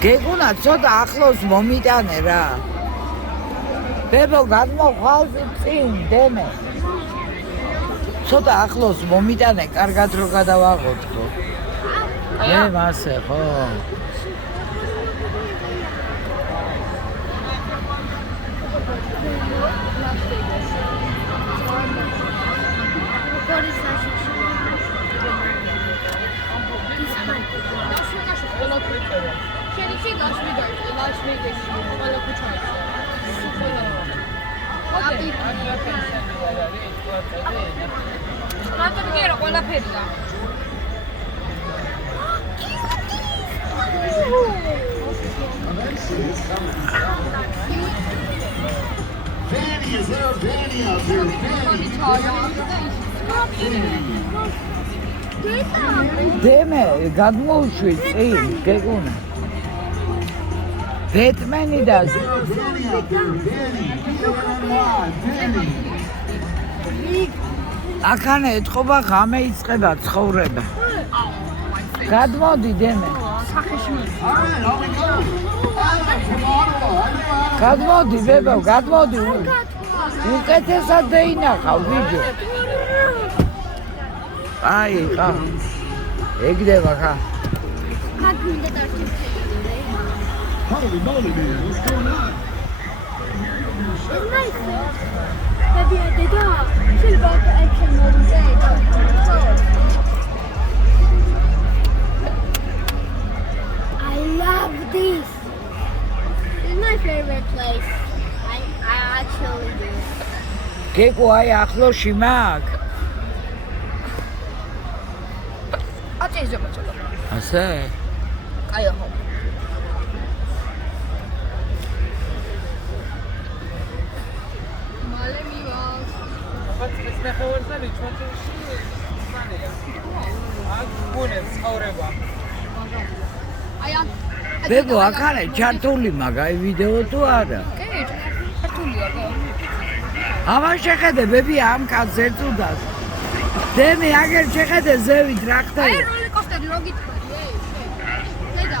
გეგუნა ცოტა ახლოს მომიტანე რა. ბებო გადმოხვალ წინ დემე. ცოტა ახლოს მომიტანე, კარგად რო გადავაღოთქო. მე მასე ხო. Vanny, is there a Vanny out there? დემე გადმოუშვი წინ გეგუნა. ბეტმენი და აქანე ეთყობა ღამე იწყება ცხოვრება. გადმოდი დემე. გადმოდი ბებო, გადმოდი. უკეთესად დაინახავ ვიდეო. აი ხა. ეგდება ხა. Holy moly, man, what's going on? It's nice. Maybe I did not. Should have got the action all day. I love this. It's my favorite place. I actually do. გეკო აი ახლოში მაგ. აწეზობა ცოტა. ასე? აი ახო. ბებო აქარე ჩართული მაგაი ვიდეო თუ არა? კი, ჩართულია ხო? ამან შეხედე ბები ამ კაცს ერთუდას. დემი აგერ შეხედე ზევით რა ხდება? აი როლიკოსტერი რო გითხრი, დედა.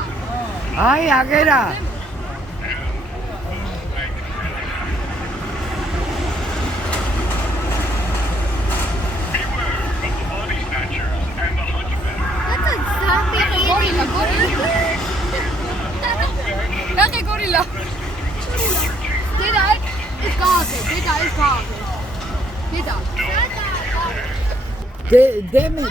აი აგერა. Gorilla. Deda, it's gone. Deda, it's gone. Deda. Deme.